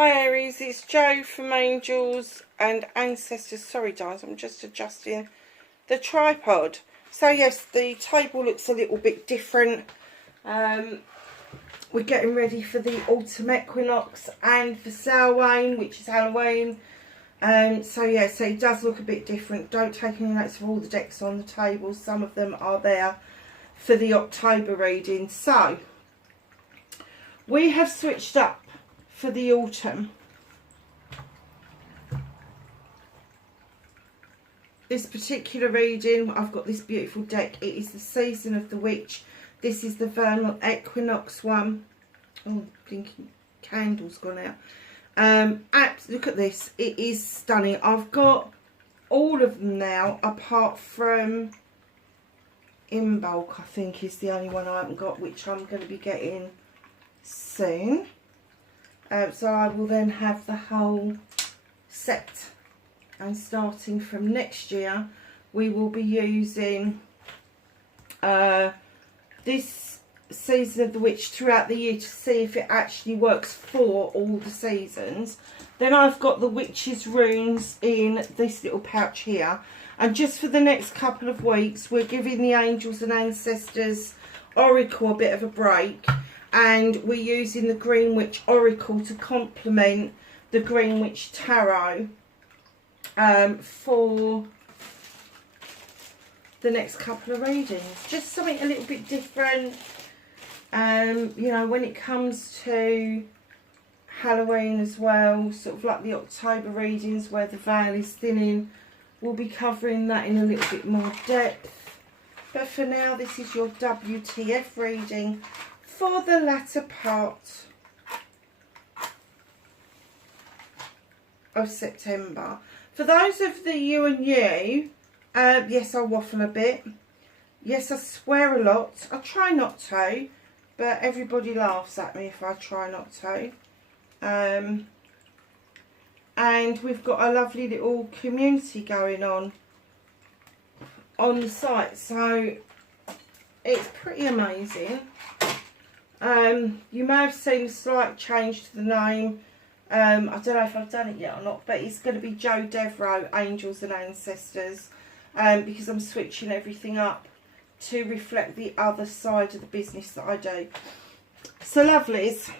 Hi Aries, it's Jo from Angels and Ancestors. Sorry guys, I'm just adjusting the tripod. So yes, the table looks a little bit different. We're getting ready for the autumn equinox and for Samhain, which is Halloween. So yeah, so it does look a bit different. Don't take any notes of all the decks on the table. Some of them are there for the October reading. So we have switched up for the autumn. This particular reading, I've got this beautiful deck. It is the Season of the Witch. This is the vernal equinox one. Oh, blinking candle's gone out. Look at this. It is stunning. I've got all of them now, apart from In Bulk, I think, is the only one I haven't got, which I'm going to be getting soon. So I will then have the whole set, and starting from next year we will be using this Season of the Witch throughout the year to see if it actually works for all the seasons. Then I've got the Witch's runes in this little pouch here, and just for the next couple of weeks we're giving the Angels and Ancestors Oracle a bit of a break, and we're using the Green Witch Oracle to complement the Green Witch Tarot for the next couple of readings. Just something a little bit different. You know, when it comes to Halloween as well, sort of like the October readings where the veil is thinning, we'll be covering that in a little bit more depth. But for now, this is your WTF reading for the latter part of September. For those of you and you, yes, I waffle a bit. Yes, I swear a lot. I try not to, but everybody laughs at me if I try not to. And we've got a lovely little community going on the site, so it's pretty amazing. You may have seen a slight change to the name. I don't know if I've done it yet or not, but it's going to be Jo Devro, Angels and Ancestors, because I'm switching everything up to reflect the other side of the business that I do. So lovelies,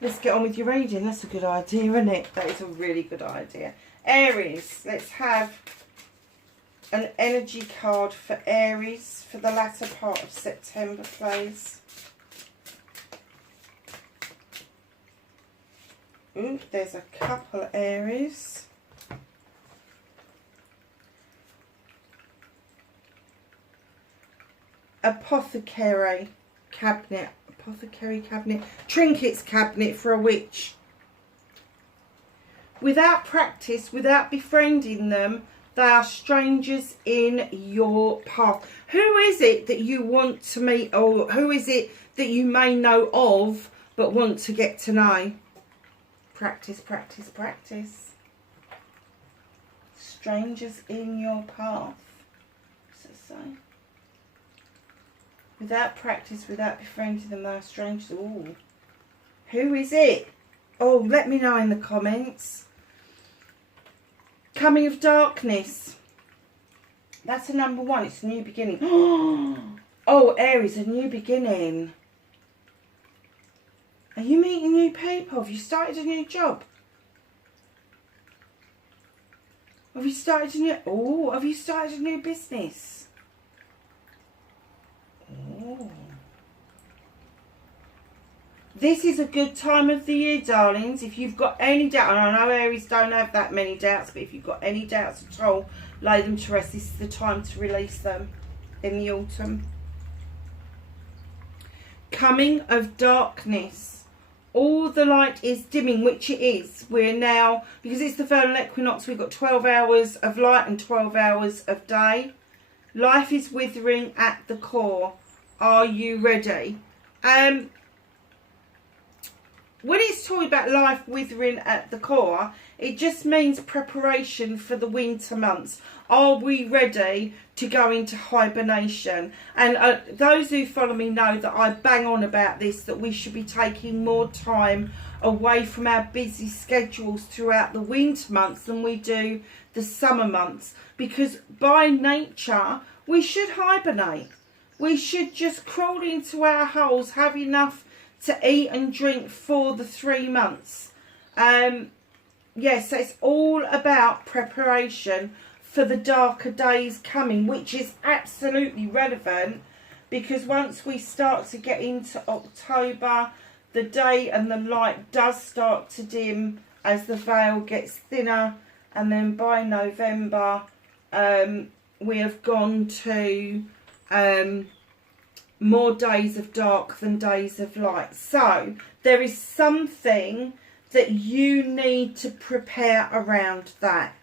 let's get on with your reading. That's a good idea, isn't it? That is a really good idea. Aries, let's have an energy card for Aries for the latter part of September, please. Ooh, there's a couple, Aries. Apothecary cabinet. Apothecary cabinet. Trinkets cabinet for a witch. Without practice, without befriending them, they are strangers in your path. Who is it that you want to meet, or who is it that you may know of but want to get to know? Practice, practice, practice. Strangers in your path. What's it say? Without practice, without befriending them, they are strangers. Ooh. Who is it? Oh, let me know in the comments. Coming of Darkness. That's a number one. It's a new beginning. Oh, Aries, a new beginning. Are you meeting new people? Have you started a new job? Have you started a new... Oh, have you started a new business? Oh. This is a good time of the year, darlings. If you've got any doubt, and I know Aries don't have that many doubts, but if you've got any doubts at all, lay them to rest. This is the time to release them in the autumn. Coming of Darkness. All the light is dimming, which it is. We're now, because it's the vernal equinox, we've got 12 hours of light and 12 hours of day. Life is withering at the core. Are you ready? when it's talking about life withering at the core, it just means preparation for the winter months. Are we ready to go into hibernation? And those who follow me know that I bang on about this, that we should be taking more time away from our busy schedules throughout the winter months than we do the summer months. Because by nature, we should hibernate. We should just crawl into our holes, have enough to eat and drink for the 3 months. Yes, so it's all about preparation for the darker days coming, which is absolutely relevant, because once we start to get into October, the day and the light does start to dim as the veil gets thinner, and then by November we have gone to more days of dark than days of light. So there is something that you need to prepare around that.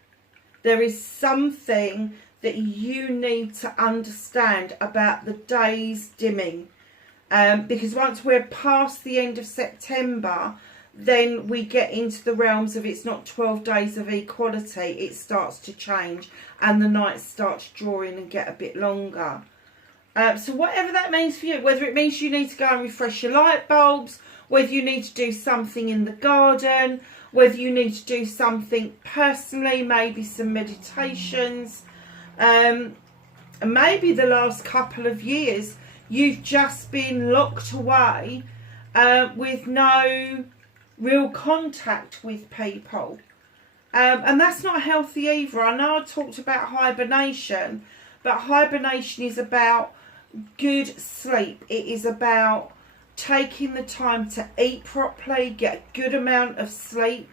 There is something that you need to understand about the days dimming. Because once we're past the end of September, then we get into the realms of it's not 12 days of equality. It starts to change and the nights start to draw in and get a bit longer. So whatever that means for you, whether it means you need to go and refresh your light bulbs, whether you need to do something in the garden, whether you need to do something personally, maybe some meditations, and maybe the last couple of years you've just been locked away with no real contact with people, and that's not healthy either. I know I talked about hibernation, but hibernation is about good sleep. It is about taking the time to eat properly, get a good amount of sleep.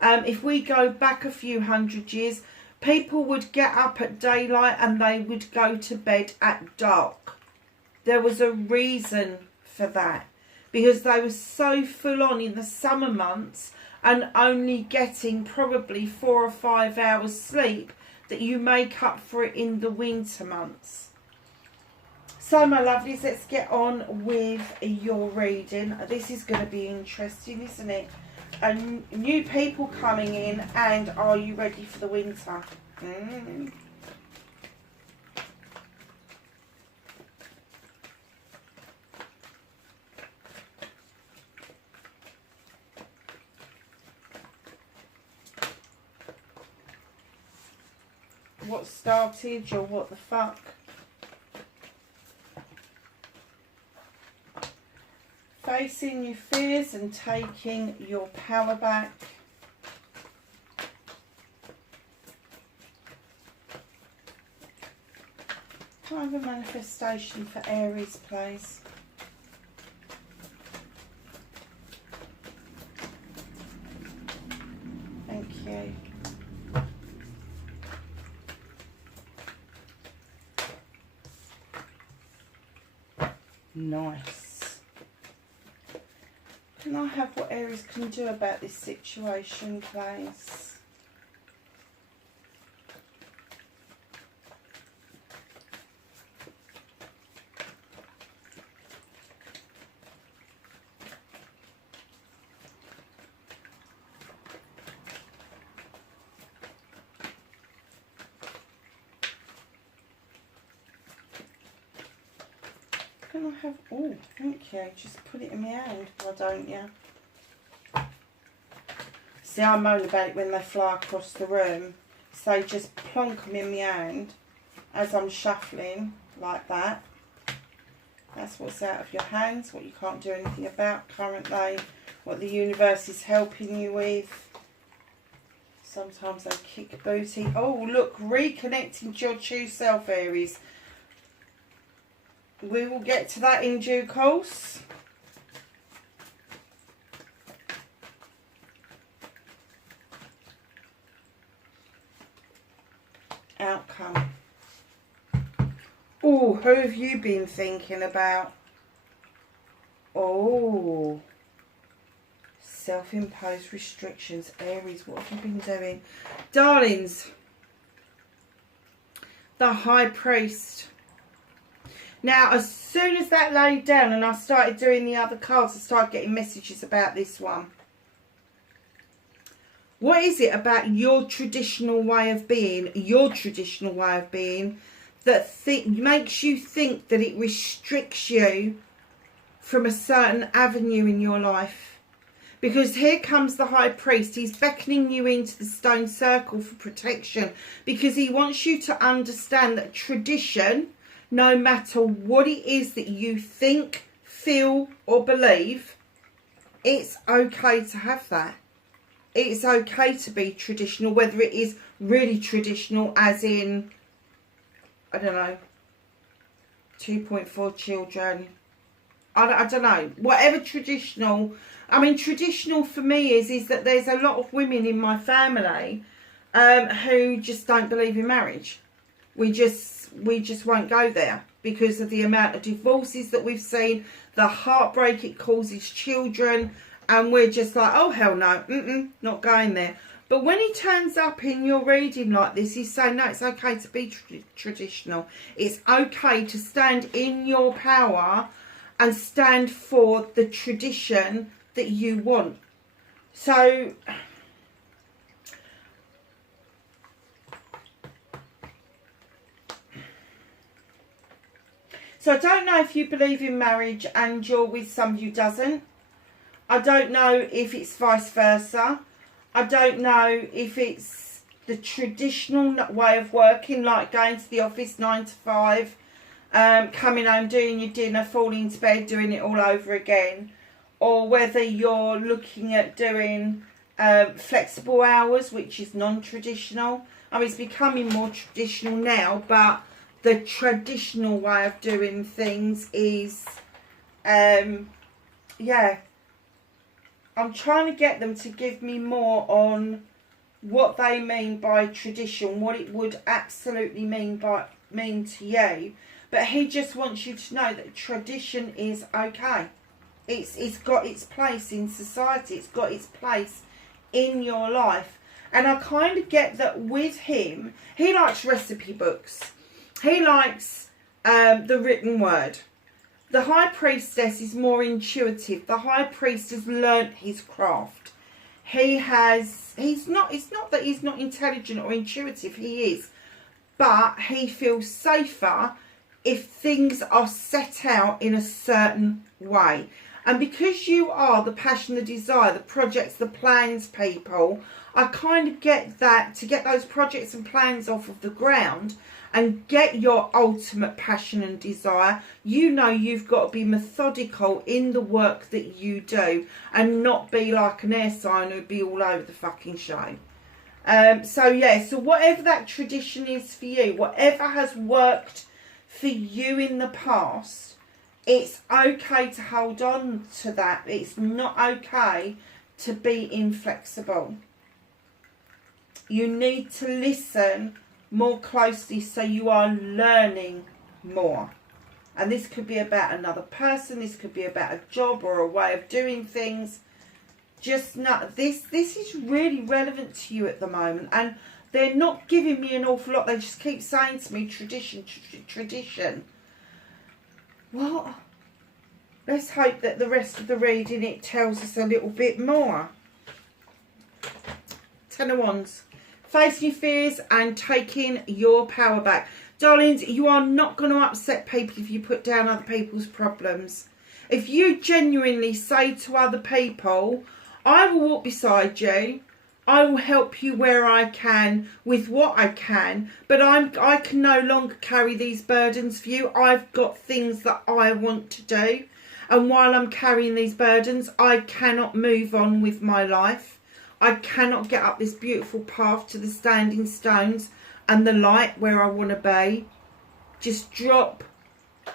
If we go back a few hundred years, people would get up at daylight and they would go to bed at dark. There was a reason for that, because they were so full on in the summer months and only getting probably 4 or 5 hours sleep that you make up for it in the winter months. So my lovelies, let's get on with your reading. This is going to be interesting, isn't it? And new people coming in, and are you ready for the winter? What started your what the fuck? Facing your fears and taking your power back. Can I have a manifestation for Aries, please? Thank you. Nice. Can I have what Aries can do about this situation, please? Can I have, oh, thank you, just put it in my hand, why don't you? See, I moan about it when they fly across the room, so just plonk them in my hand as I'm shuffling, like that. That's what's out of your hands, what you can't do anything about currently, what the universe is helping you with. Sometimes they kick booty. Oh, look, reconnecting to your true self, Aries. We will get to that in due course. Outcome. Oh, who have you been thinking about? Oh, self-imposed restrictions. Aries, what have you been doing? Darlings, the High Priest. Now, as soon as that laid down and I started doing the other cards, I started getting messages about this one. What is it about your traditional way of being, that makes you think that it restricts you from a certain avenue in your life? Because here comes the High Priest. He's beckoning you into the stone circle for protection, because he wants you to understand that tradition, no matter what it is that you think, feel or believe, it's okay to have that. It's okay to be traditional, whether it is really traditional as in, I don't know, 2.4 children. I don't know. Whatever traditional. I mean, traditional for me is that there's a lot of women in my family who just don't believe in marriage. We just won't go there because of the amount of divorces that we've seen, the heartbreak it causes children, and we're just like, oh hell no, not going there. But when he turns up in your reading like this, he's saying, no, it's okay to be traditional. It's okay to stand in your power and stand for the tradition that you want. So I don't know if you believe in marriage and you're with somebody who doesn't. I don't know if it's vice versa. I don't know if it's the traditional way of working, like going to the office 9 to 5, coming home, doing your dinner, falling to bed, doing it all over again. Or whether you're looking at doing flexible hours, which is non-traditional. I mean, it's becoming more traditional now, but the traditional way of doing things is, yeah. I'm trying to get them to give me more on what they mean by tradition, what it would absolutely mean to you. But he just wants you to know that tradition is okay. It's got its place in society. It's got its place in your life. And I kind of get that with him, he likes recipe books. He likes the written word. The High Priestess is more intuitive. The High Priest has learnt his craft. It's not that he's not intelligent or intuitive, he is. But he feels safer if things are set out in a certain way. And because you are the passion, the desire, the projects, the plans people, I kind of get that to get those projects and plans off of the ground and get your ultimate passion and desire, you know you've got to be methodical in the work that you do and not be like an air sign who'd be all over the fucking show. So whatever that tradition is for you, whatever has worked for you in the past, it's okay to hold on to that. It's not okay to be inflexible. You need to listen more closely so you are learning more. And this could be about another person, this could be about a job or a way of doing things. Just not this is really relevant to you at the moment, and they're not giving me an awful lot. They just keep saying to me tradition. Well, let's hope that the rest of the reading it tells us a little bit more. Ten of Wands. Facing your fears and taking your power back. Darlings, you are not going to upset people if you put down other people's problems. If you genuinely say to other people, I will walk beside you, I will help you where I can with what I can, but I can no longer carry these burdens for you. I've got things that I want to do. And while I'm carrying these burdens, I cannot move on with my life. I cannot get up this beautiful path to the standing stones and the light where I want to be. Just drop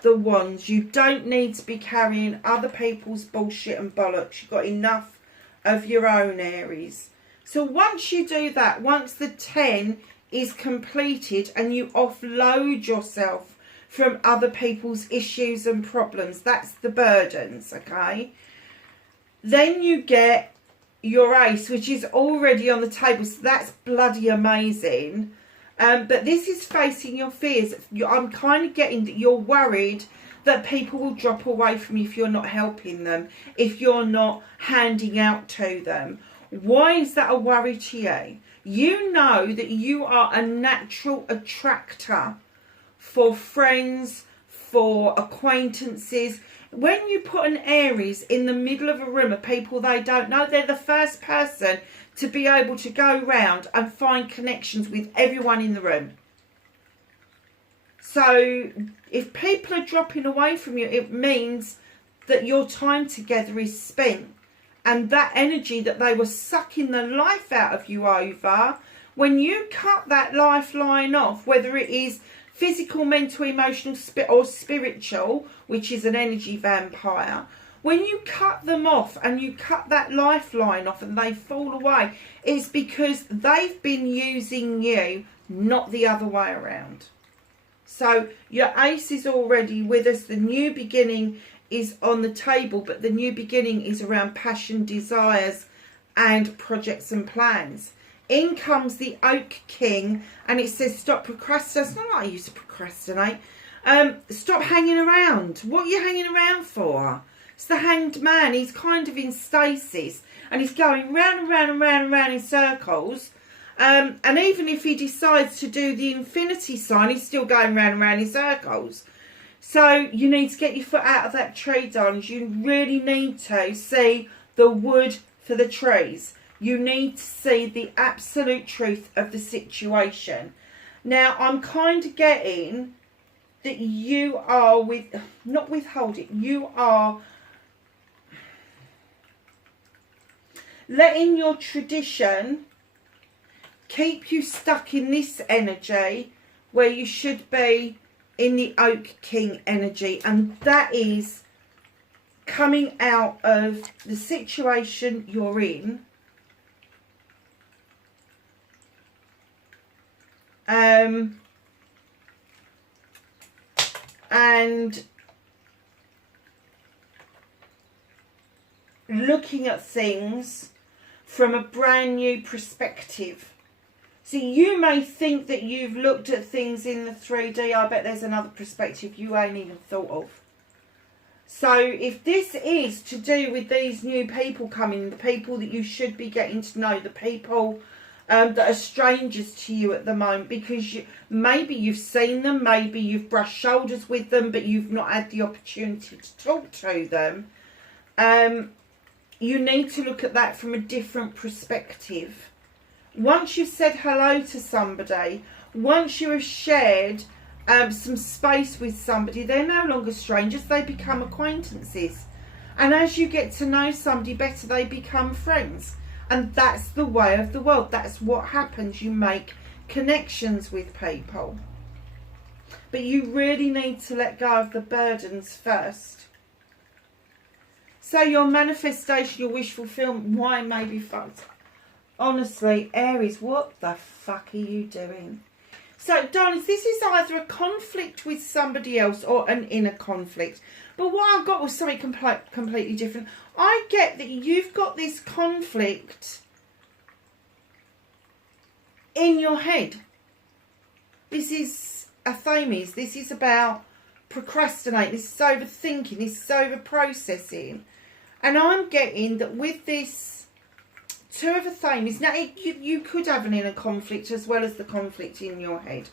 the wands. You don't need to be carrying other people's bullshit and bollocks. You've got enough of your own, Aries. So once you do that, once the 10 is completed and you offload yourself from other people's issues and problems, that's the burdens, okay? Then you get your ace, which is already on the table, so that's bloody amazing. But this is facing your fears. I'm kind of getting that you're worried that people will drop away from you if you're not helping them, if you're not handing out to them. Why is that a worry to you? You know that you are a natural attractor for friends, for acquaintances. When you put an Aries in the middle of a room of people they don't know, they're the first person to be able to go round and find connections with everyone in the room. So if people are dropping away from you, it means that your time together is spent. And that energy that they were sucking the life out of you over, when you cut that lifeline off, whether it is physical, mental, emotional, or spiritual, which is an energy vampire, when you cut them off and you cut that lifeline off and they fall away, it's because they've been using you, not the other way around. So your ace is already with us. The new beginning is on the table, but the new beginning is around passion, desires, and projects and plans. In comes the Oak King, and it says stop procrastinating. It's not like I used to procrastinate. Stop hanging around. What are you hanging around for? It's the Hanged Man. He's kind of in stasis, and he's going round and round and round and round in circles. And even if he decides to do the infinity sign, he's still going round and round in circles. So you need to get your foot out of that tree, darlings. You really need to see the wood for the trees. You need to see the absolute truth of the situation. Now, I'm kind of getting that you are not withholding, you are letting your tradition keep you stuck in this energy where you should be in the Oak King energy, and that is coming out of the situation you're in, and looking at things from a brand new perspective. So you may think that you've looked at things in the 3D. I bet there's another perspective you ain't even thought of. So if this is to do with these new people coming, the people that you should be getting to know, the people that are strangers to you at the moment, because maybe you've seen them, maybe you've brushed shoulders with them, but you've not had the opportunity to talk to them, you need to look at that from a different perspective. Once you've said hello to somebody, once you have shared some space with somebody, they're no longer strangers, they become acquaintances. And as you get to know somebody better, they become friends. And that's the way of the world. That's what happens. You make connections with people. But you really need to let go of the burdens first. So your manifestation, your wish fulfillment, why may be fucked. Honestly, Aries, what the fuck are you doing? So, darlings, this is either a conflict with somebody else or an inner conflict. But what I got was something completely different. I get that you've got this conflict in your head. This is a Thames. This is about procrastinating. This is overthinking. This is over-processing. And I'm getting that with this Two of a Thames. Now, you could have an inner conflict as well as the conflict in your head.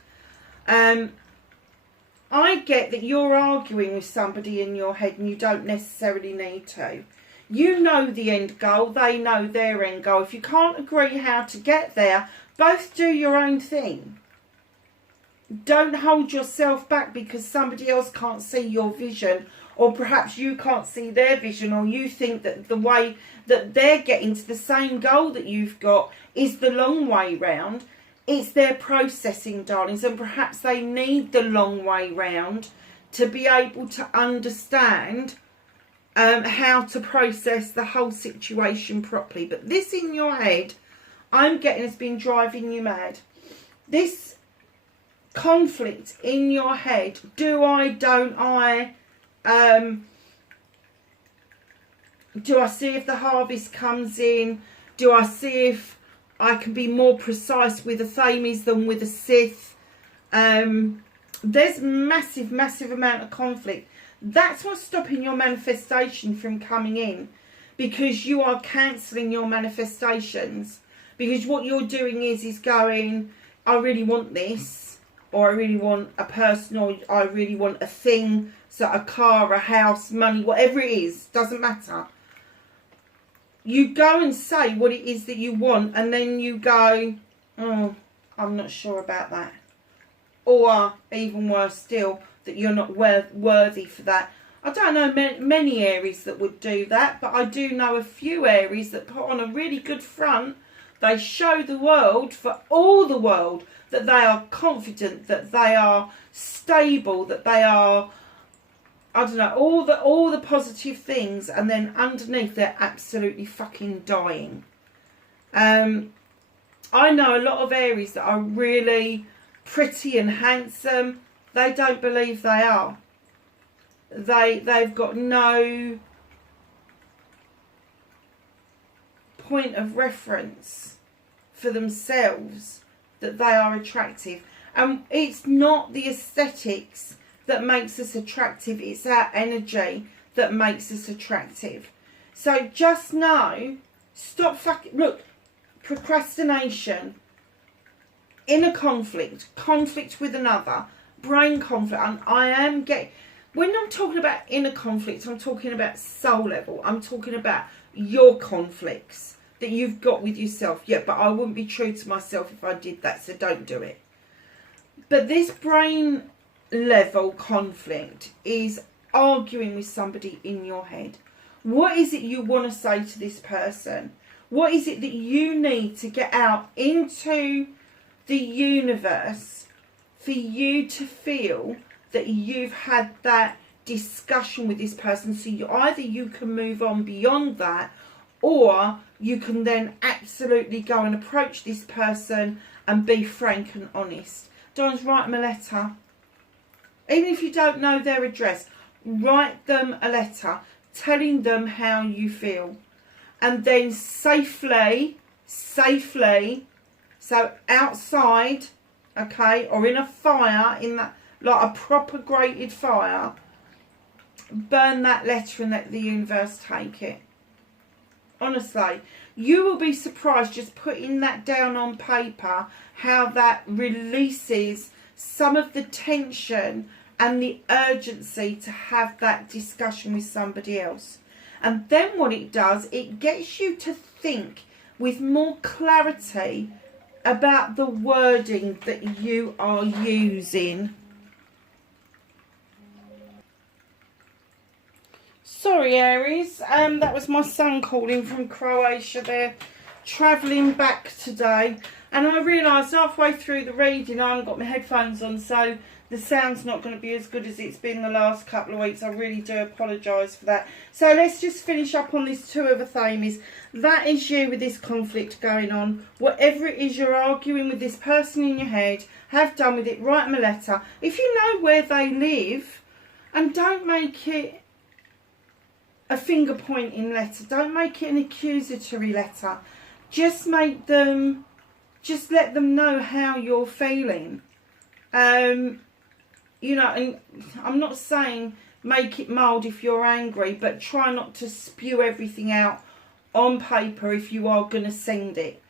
I get that you're arguing with somebody in your head and you don't necessarily need to. You know the end goal. They know their end goal. If you can't agree how to get there, both do your own thing. Don't hold yourself back because somebody else can't see your vision, or perhaps you can't see their vision, or you think that the way that they're getting to the same goal that you've got is the long way round. It's their processing, darlings, and perhaps they need the long way round to be able to understand how to process the whole situation properly. But this in your head, I'm getting, has been driving you mad. This conflict in your head, do I, don't I, do I see if the harvest comes in, do I see if I can be more precise with a Thames than with a Sith. There's massive amount of conflict. That's what's stopping your manifestation from coming in, because you are cancelling your manifestations. Because what you're doing is going, I really want this, or I really want a person, or I really want a thing, so a car, a house, money, whatever it is, doesn't matter. You go and say what it is that you want, and then you go, oh, I'm not sure about that. Or, even worse still, that you're not worthy for that. I don't know many Aries that would do that, but I do know a few Aries that put on a really good front. They show the world, for all the world, that they are confident, that they are stable, that they are, I don't know, all the positive things, and then underneath they're absolutely fucking dying. I know a lot of Aries that are really pretty and handsome. They don't believe they are. They've got no point of reference for themselves that they are attractive. And it's not the aesthetics that makes us attractive, it's our energy that makes us attractive. So just know, stop fucking, look, procrastination, inner conflict with another, brain conflict, and I am getting, when I'm talking about inner conflict, I'm talking about soul level. I'm talking about your conflicts that you've got with yourself. Yeah, but I wouldn't be true to myself if I did that, so don't do it. But this brain level conflict is arguing with somebody in your head. What is it you want to say to this person? What is it that you need to get out into the universe for you to feel that you've had that discussion with this person, so either you can move on beyond that, or you can then absolutely go and approach this person and be frank and honest. Don't write them a letter. Even if you don't know their address, write them a letter telling them how you feel. And then safely, so outside, okay, or in a fire, in that, like a proper grated fire, burn that letter and let the universe take it. Honestly, you will be surprised just putting that down on paper, how that releases some of the tension and the urgency to have that discussion with somebody else. And then what it does, it gets you to think with more clarity about the wording that you are using. Sorry, Aries, that was my son calling from Croatia. They're travelling back today. And I realised halfway through the reading I haven't got my headphones on, so the sound's not going to be as good as it's been the last couple of weeks. I really do apologise for that. So let's just finish up on this Two of Thames. That is you with this conflict going on. Whatever it is you're arguing with this person in your head, have done with it. Write them a letter. If you know where they live, and don't make it a finger pointing letter. Don't make it an accusatory letter. Just make them, just let them know how you're feeling. You know, and I'm not saying make it mild if you're angry, but try not to spew everything out on paper if you are going to send it.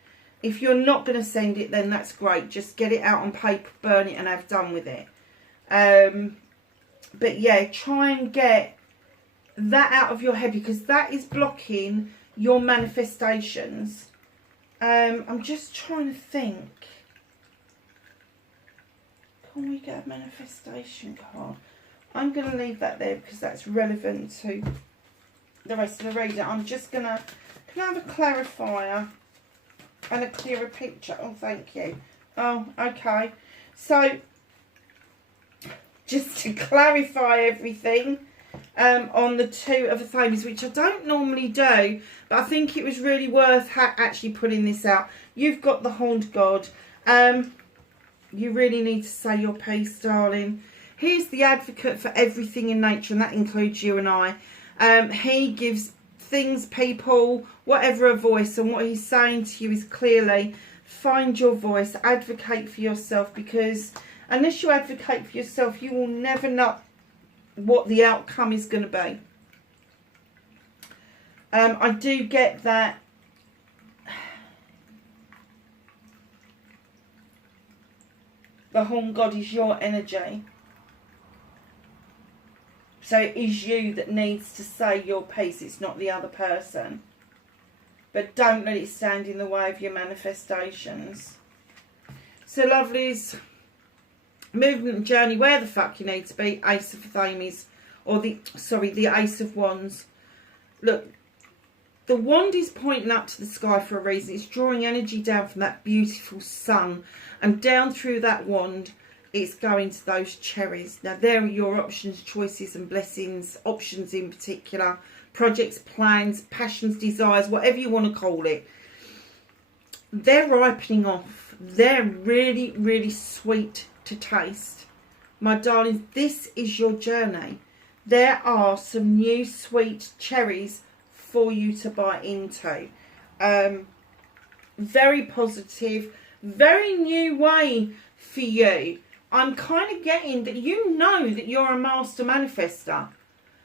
If you're not going to send it, then that's great. Just get it out on paper, burn it, and have done with it. But yeah, try and get that out of your head, because that is blocking your manifestations. I'm just trying to think. Can we get a manifestation card? I'm going to leave that there because that's relevant to the rest of the reading. I'm just going to, can I have a clarifier and a clearer picture? Oh, thank you. Oh, okay. So, just to clarify everything, on the Two of Thames, which I don't normally do, but I think it was really worth actually putting this out. You've got the Horned God. You really need to say your piece, darling. He's the advocate for everything in nature, and that includes you and I. He gives things, people, whatever a voice. And what he's saying to you is clearly, find your voice, advocate for yourself, because unless you advocate for yourself, you will never know what the outcome is going to be. I do get that the Horn God is your energy. So it is you that needs to say your piece. It's not the other person. But don't let it stand in the way of your manifestations. So lovelies, movement and journey, where the fuck you need to be. Ace of Thames, or the Ace of Wands. Look, the wand is pointing up to the sky for a reason. It's drawing energy down from that beautiful sun, and down through that wand it's going to those cherries. Now there are your options, choices and blessings. Options in particular, projects, plans, passions, desires, whatever you want to call it. They're ripening off. They're really, really sweet to taste. My darlings, this is your journey. There are some new sweet cherries for you to bite into. Very positive, very new way for you. I'm kind of getting that you know that you're a master manifester.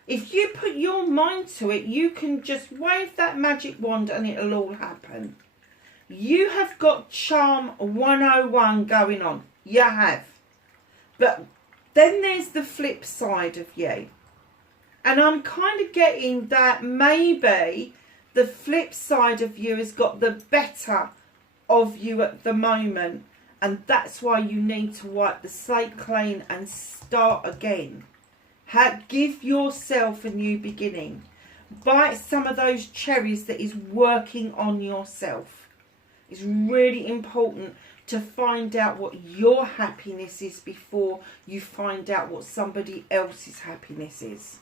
If you put your mind to it, you can just wave that magic wand and it'll all happen. You have got charm 101 going on. You have. But then there's the flip side of you. And I'm kind of getting that maybe the flip side of you has got the better of you at the moment. And that's why you need to wipe the slate clean and start again. Give yourself a new beginning. Bite some of those cherries that is working on yourself. It's really important to find out what your happiness is before you find out what somebody else's happiness is.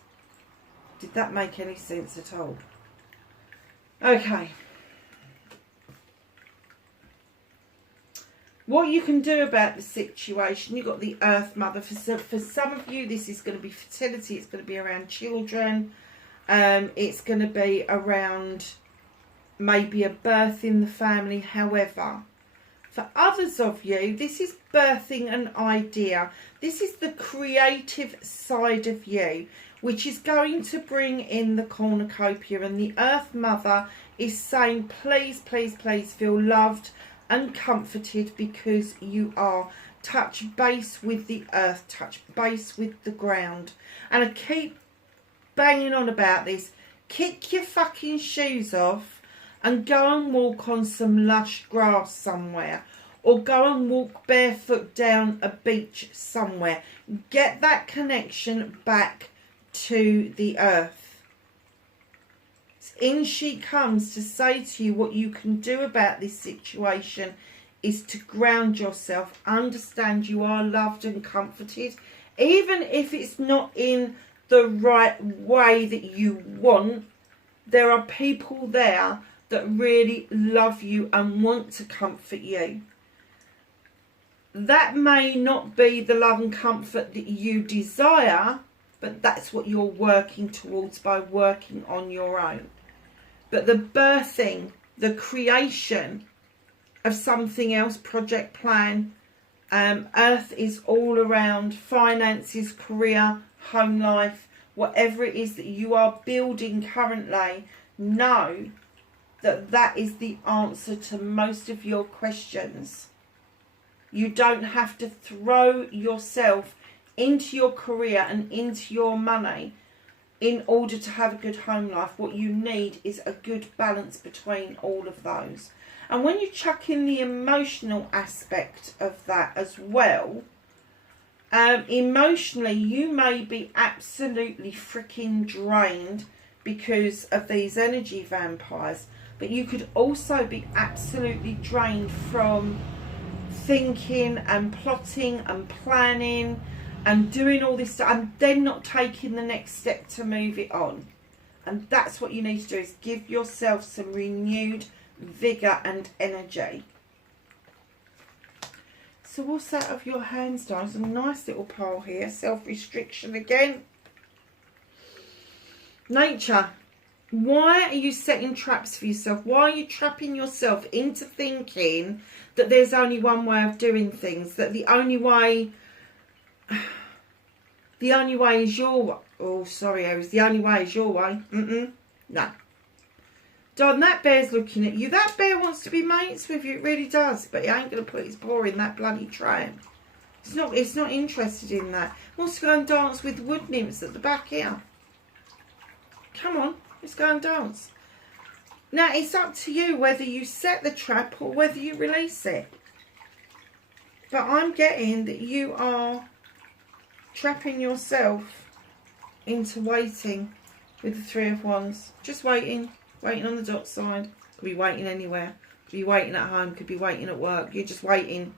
Did that make any sense at all? Okay. What you can do about the situation, you've got the Earth Mother. For some of you, this is going to be fertility. It's going to be around children. It's going to be around maybe a birth in the family. However, for others of you, this is birthing an idea. This is the creative side of you, which is going to bring in the cornucopia. And the Earth Mother is saying, please, please, please feel loved and comforted, because you are. Touch base with the earth, touch base with the ground. And I keep banging on about this. Kick your fucking shoes off and go and walk on some lush grass somewhere, or go and walk barefoot down a beach somewhere. Get that connection back to the earth. In she comes to say to you, what you can do about this situation is to ground yourself, understand you are loved and comforted, even if it's not in the right way that you want. There are people there that really love you and want to comfort you. That may not be the love and comfort that you desire, but that's what you're working towards by working on your own. But the birthing, the creation of something else, project, plan, earth is all around finances, career, home life, whatever it is that you are building currently. Know that that is the answer to most of your questions. You don't have to throw yourself into your career and into your money in order to have a good home life. What you need is a good balance between all of those. And when you chuck in the emotional aspect of that as well, emotionally you may be absolutely freaking drained because of these energy vampires, but you could also be absolutely drained from thinking and plotting and planning and doing all this stuff, and then not taking the next step to move it on. And that's what you need to do, is give yourself some renewed vigour and energy. So what's that of your hands, darling? There's a nice little pile here. Self-restriction again. Nature. Why are you setting traps for yourself? Why are you trapping yourself into thinking that there's only one way of doing things? That the only way is your way. Oh, sorry, Aries. The only way is your way. No. Don, that bear's looking at you. That bear wants to be mates with you. It really does. But it ain't going to put its paw in that bloody tram. It's not interested in that. It wants to go and dance with wood nymphs at the back here. Come on. Let's go and dance. Now, it's up to you whether you set the trap or whether you release it. But I'm getting that you are trapping yourself into waiting with the Three of Wands. Just waiting. Waiting on the dot side. Could be waiting anywhere. Could be waiting at home. Could be waiting at work. You're just waiting.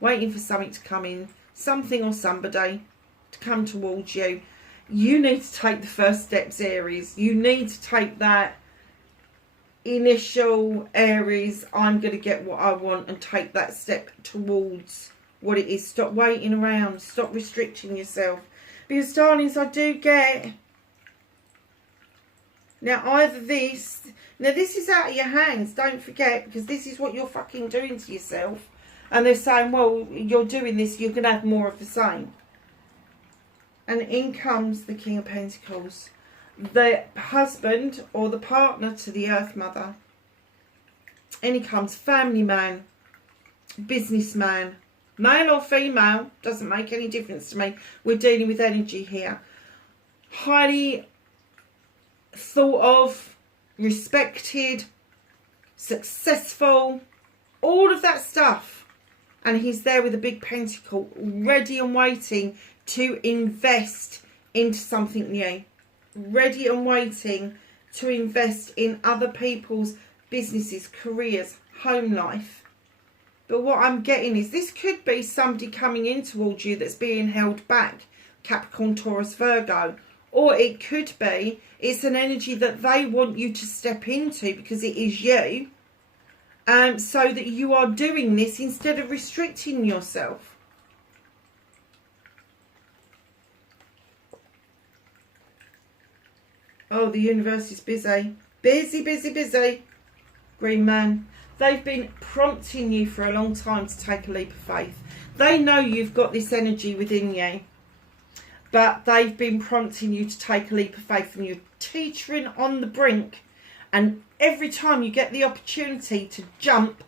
Waiting for something to come in. Something or somebody to come towards you. You need to take the first steps, Aries. You need to take that initial Aries, I'm going to get what I want, and take that step towards what it is. Stop waiting around. Stop restricting yourself. Because, darlings, I do get... Now, either this... Now, this is out of your hands. Don't forget, because this is what you're fucking doing to yourself. And they're saying, well, you're doing this, you're going to have more of the same. And in comes the King of Pentacles. The husband or the partner to the Earth Mother. And he comes family man, businessman, male or female, doesn't make any difference to me. We're dealing with energy here. Highly thought of, respected, successful, all of that stuff. And he's there with a big pentacle, ready and waiting to invest into something new. Ready and waiting to invest in other people's businesses, careers, home life. But what I'm getting is this could be somebody coming in towards you that's being held back. Capricorn, Taurus, Virgo. Or it could be it's an energy that they want you to step into because it is you. So that you are doing this instead of restricting yourself. Oh, the universe is busy. Busy, busy, busy. Green man. They've been prompting you for a long time to take a leap of faith. They know you've got this energy within you. But they've been prompting you to take a leap of faith. And you're teetering on the brink. And every time you get the opportunity to jump,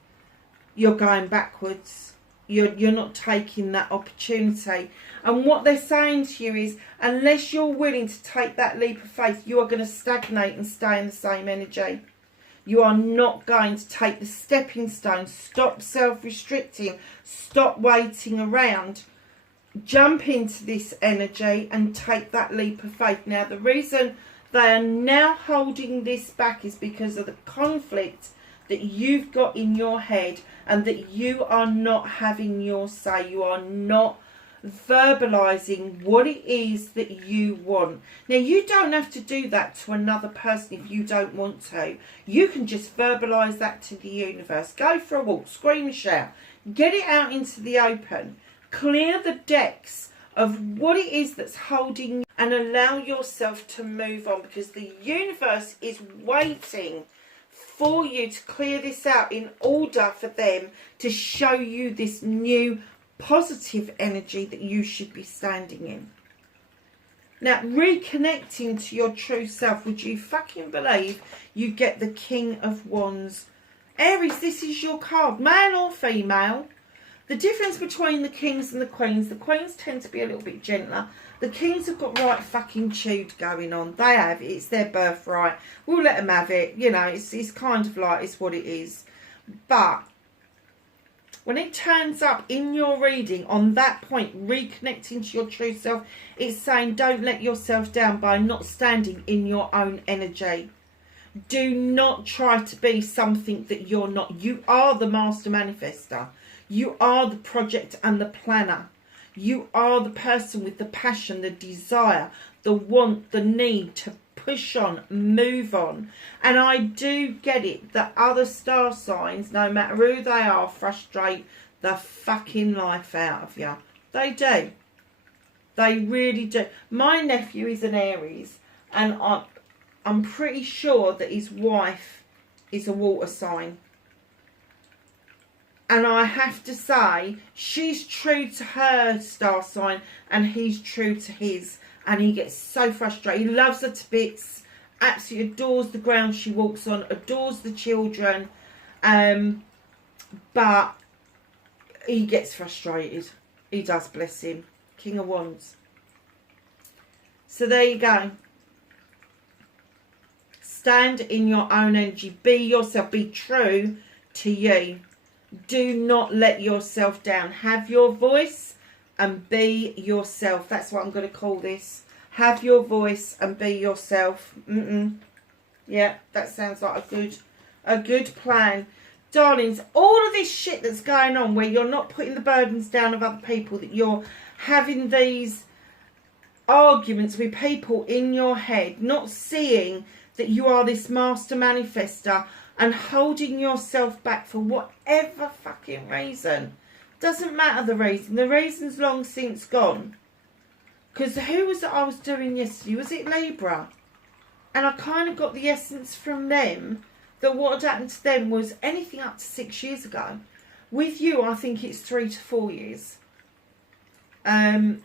you're going backwards. You're not taking that opportunity. And what they're saying to you is, unless you're willing to take that leap of faith, you are going to stagnate and stay in the same energy. You are not going to take the stepping stone. Stop self-restricting. Stop waiting around. Jump into this energy and take that leap of faith. Now, the reason they are now holding this back is because of the conflict that you've got in your head, and that you are not having your say. You are not verbalizing what it is that you want. Now, you don't have to do that to another person if you don't want to. You can just verbalize that to the universe. Go for a walk, scream and shout. Get it out into the open. Clear the decks of what it is that's holding you and allow yourself to move on, because the universe is waiting for you to clear this out in order for them to show you this new positive energy that you should be standing in. Now, reconnecting to your true self, would you fucking believe you get the King of Wands? Aries, this is your card, male or female. The difference between the kings and the queens tend to be a little bit gentler. The kings have got right fucking chewed going on. They have. It's their birthright. We'll let them have it. You know, it's kind of like, it's what it is. But when it turns up in your reading on that point, reconnecting to your true self, it's saying don't let yourself down by not standing in your own energy. Do not try to be something that you're not. You are the master manifester. You are the project and the planner. You are the person with the passion, the desire, the want, the need to push on, move on. And I do get it that other star signs, no matter who they are, frustrate the fucking life out of you. They do. They really do. My nephew is an Aries, and I'm pretty sure that his wife is a water sign. And I have to say, she's true to her star sign and he's true to his. And he gets so frustrated. He loves her to bits. Absolutely adores the ground she walks on. Adores the children. But he gets frustrated. He does, bless him. King of Wands. So there you go. Stand in your own energy. Be yourself. Be true to you. Do not let yourself down. Have your voice and be yourself. That's what I'm going to call this. Have your voice and be yourself. Yeah, that sounds like a good plan. Darlings, all of this shit that's going on where you're not putting the burdens down of other people, that you're having these arguments with people in your head, not seeing that you are this master manifester and holding yourself back for whatever fucking reason. Doesn't matter the reason. The reason's long since gone. Because who was it I was doing yesterday? Was it Libra? And I kind of got the essence from them that what had happened to them was anything up to 6 years ago. With you, I think it's 3 to 4 years. I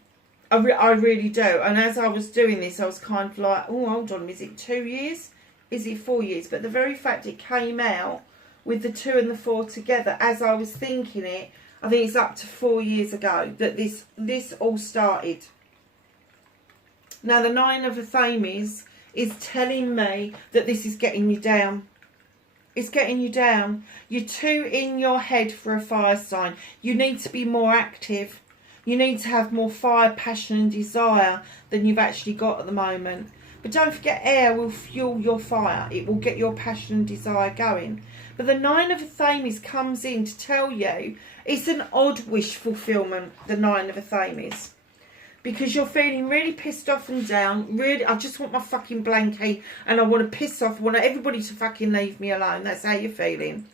really do. And as I was doing this, I was kind of like, oh, hold on, is it 2 years? Is it 4 years? But the very fact it came out with the 2 and the 4 together, as I was thinking it, I think it's up to 4 years ago that this all started. Now, the 9 of Athames is telling me that this is getting you down. It's getting you down. You're too in your head for a fire sign. You need to be more active. You need to have more fire, passion and desire than you've actually got at the moment. But don't forget, air will fuel your fire. It will get your passion and desire going. But the 9 of Athames comes in to tell you it's an odd wish fulfillment, the 9 of Athames. Because you're feeling really pissed off and down. Really, I just want my fucking blankie and I want to piss off. I want everybody to fucking leave me alone. That's how you're feeling.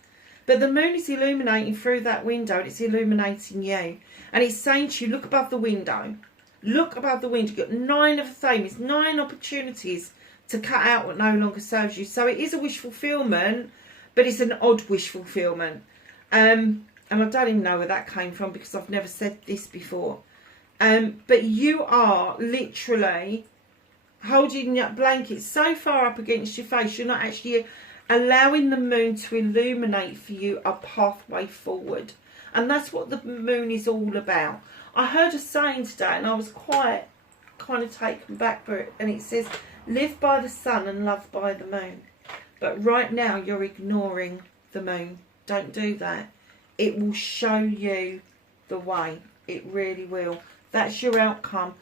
But the moon is illuminating through that window and it's illuminating you. And it's saying to you, look above the window. Look above the window. You've got 9 of Athames, 9 opportunities to cut out what no longer serves you. So it is a wish fulfillment, but it's an odd wish fulfillment. And I don't even know where that came from because I've never said this before. But you are literally holding that blanket so far up against your face, you're not actually allowing the moon to illuminate for you a pathway forward. And that's what the moon is all about. I heard a saying today and I was quite kind of taken back by it. And it says, live by the sun and love by the moon. But right now you're ignoring the moon. Don't do that. It will show you the way. It really will. That's your outcome.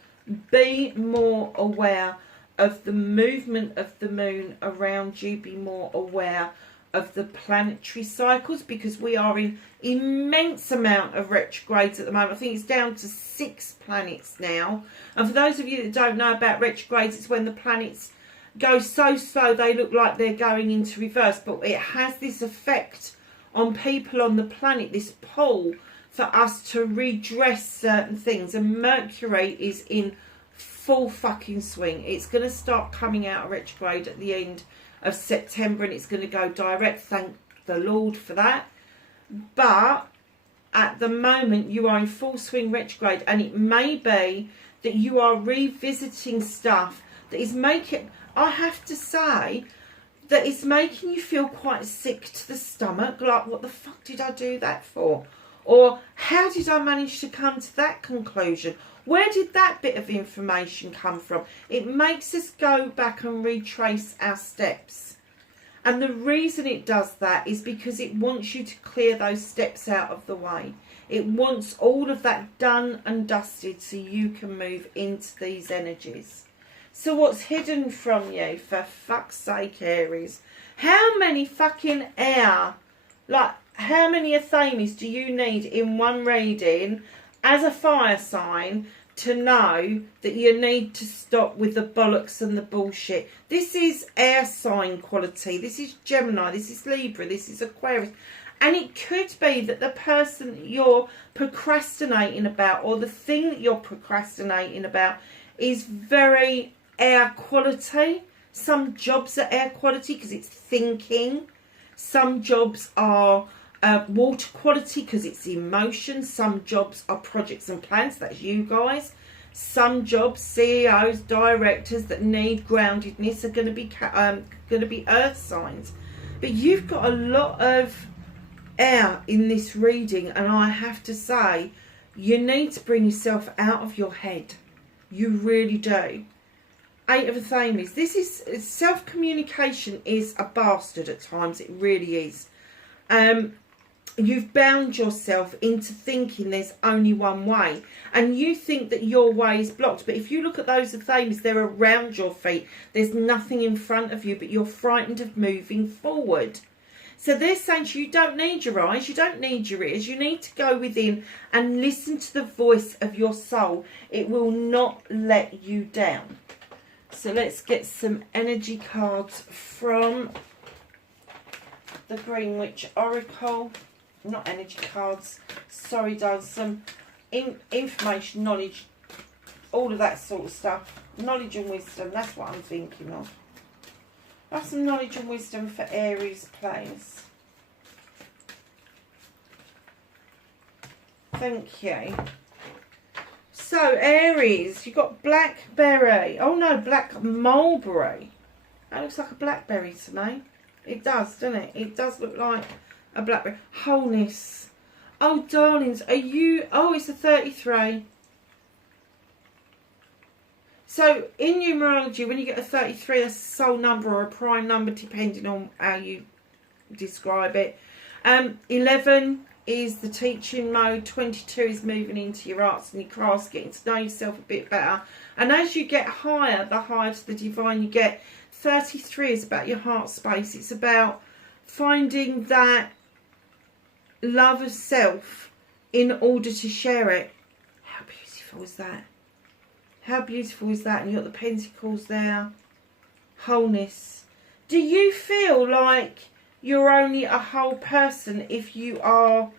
Be more aware of the movement of the moon around you. Be more aware of the planetary cycles because we are in immense amount of retrogrades at the moment. I think it's down to 6 planets now. And for those of you that don't know about retrogrades, it's when the planets go so slow they look like they're going into reverse. But it has this effect on people on the planet, this pull for us to redress certain things. And Mercury is in full fucking swing. It's going to start coming out of retrograde at the end of September and it's going to go direct. Thank the Lord for that. But at the moment you are in full swing retrograde and it may be that you are revisiting stuff that is making, I have to say, that it's making you feel quite sick to the stomach. Like, what the fuck did I do that for? Or how did I manage to come to that conclusion? Where did that bit of information come from? It makes us go back and retrace our steps. And the reason it does that is because it wants you to clear those steps out of the way. It wants all of that done and dusted so you can move into these energies. So what's hidden from you, for fuck's sake, Aries? How many fucking air, like, how many Athames do you need in one reading as a fire sign to know that you need to stop with the bollocks and the bullshit? This is air sign quality. This is Gemini. This is Libra. This is Aquarius. And it could be that the person that you're procrastinating about or the thing that you're procrastinating about is very air quality. Some jobs are air quality because it's thinking. Some jobs are water quality because it's emotion. Some jobs are projects and plans. That's you guys. Some jobs, CEOs, directors that need groundedness are going to be earth signs. But you've got a lot of air in this reading, and I have to say, you need to bring yourself out of your head. You really do. Eight of Aries. This is self-communication is a bastard at times. It really is. You've bound yourself into thinking there's only one way, and you think that your way is blocked. But if you look at those Aries, they're around your feet. There's nothing in front of you, but you're frightened of moving forward. So they're saying to you, you don't need your eyes, you don't need your ears. You need to go within and listen to the voice of your soul. It will not let you down. So let's get some energy cards from the Green Witch Oracle. Not energy cards, sorry, darling. Some information, knowledge, all of that sort of stuff. Knowledge and wisdom, that's what I'm thinking of. Have some knowledge and wisdom for Aries, please. Thank you. So, Aries, you've got blackberry. Oh no, black mulberry. That looks like a blackberry to me. It does, doesn't it? It does look like a blackberry. Wholeness. Oh, darlings, are you... Oh, it's a 33. So, in numerology, when you get a 33, that's a soul number or a prime number, depending on how you describe it. 11 is the teaching mode. 22 is moving into your arts and your crafts, getting to know yourself a bit better. And as you get higher, the higher to the divine you get. 33 is about your heart space. It's about finding that love of self in order to share it. How beautiful is that? How beautiful is that? And you've got the pentacles there. Wholeness. Do you feel like you're only a whole person if you are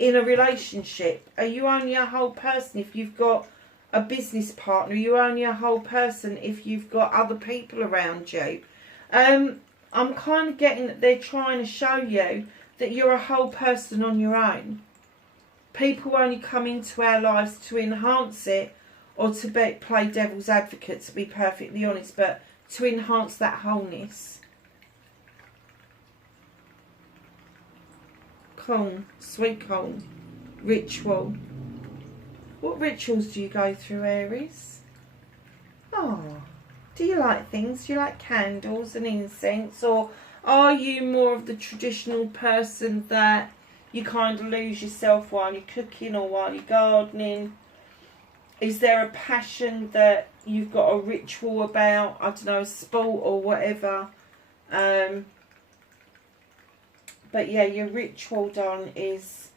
in a relationship? Are you only a whole person if you've got a business partner? Are you only a whole person if you've got other people around you? I'm kind of getting that they're trying to show you that you're a whole person on your own. People only come into our lives to enhance it, or to play devil's advocate, to be perfectly honest, but to enhance that wholeness. Corn, sweet corn, ritual. What rituals do you go through, Aries? Oh, do you like things? Do you like candles and incense? Or are you more of the traditional person that you kind of lose yourself while you're cooking or while you're gardening? Is there a passion that you've got a ritual about? I don't know, a sport or whatever. But yeah, your ritual, darling, is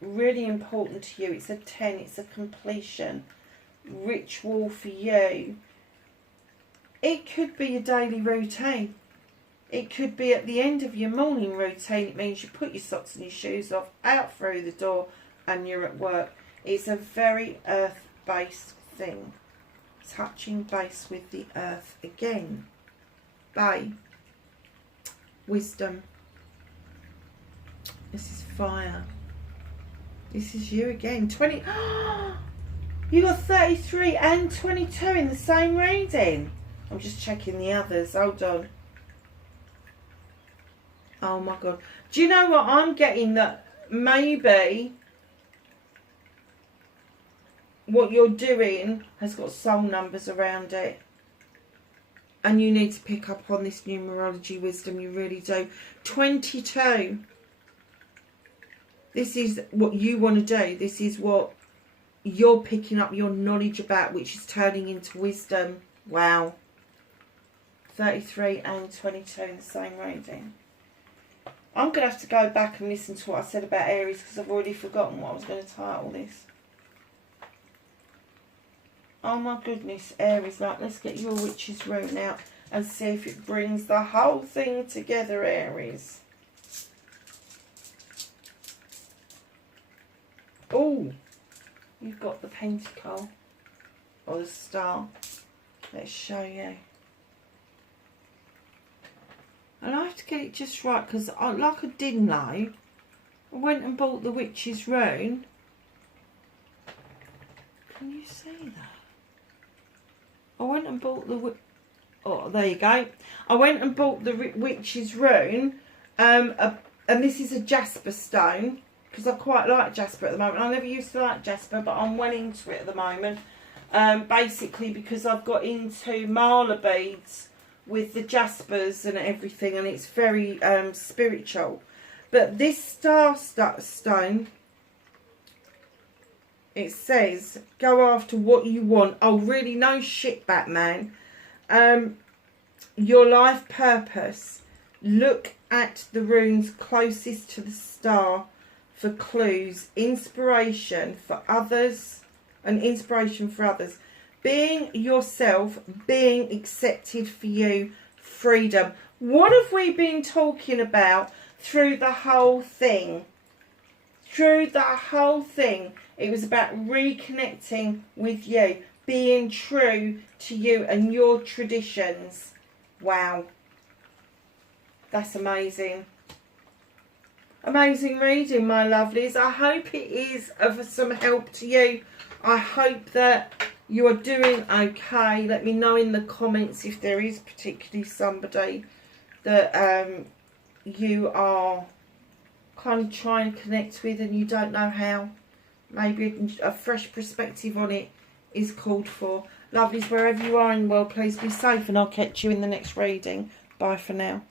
really important to you. It's a 10. It's a completion. Ritual for you. It could be a daily routine. It could be at the end of your morning routine. It means you put your socks and your shoes off, out through the door, and you're at work. It's a very earth-based thing. Touching base with the earth again. Bay. Wisdom. This is fire. This is you again. 20. You got 33 and 22 in the same reading. I'm just checking the others. Hold on. Oh my God. Do you know what I'm getting? That maybe what you're doing has got soul numbers around it. And you need to pick up on this numerology wisdom. You really do. 22. This is what you want to do. This is what you're picking up your knowledge about, which is turning into wisdom. Wow. 33 and 22 in the same reading. I'm going to have to go back and listen to what I said about Aries, because I've already forgotten what I was going to title this. Oh my goodness, Aries. Right, let's get your witch's rune out and see if it brings the whole thing together, Aries. Oh, you've got the pentacle or the star. Let's show you. have to get it just right, because like I didn't know, I went and bought the Witch's Rune. Can you see that? I went and bought the... Oh, there you go. I went and bought the Witch's Rune. And this is a jasper stone, because I quite like jasper at the moment. I never used to like jasper, but I'm well into it at the moment. Basically because I've got into mala beads with the jaspers and everything, and it's very spiritual. But this star stone, it says, go after what you want. Oh, really? No shit, Batman. Your life purpose. Look at the runes closest to the star for clues. Inspiration for others. An inspiration for others. Being yourself. Being accepted for you. Freedom. What have we been talking about through the whole thing? Through the whole thing, it was about reconnecting with you, being true to you and your traditions. Wow. That's amazing. Amazing reading, my lovelies. I hope it is of some help to you. I hope that you are doing okay. Let me know in the comments if there is particularly somebody that you are kind of trying to connect with and you don't know how. Maybe a fresh perspective on it is called for. Lovelies, wherever you are in the world, please be safe, and I'll catch you in the next reading. Bye for now.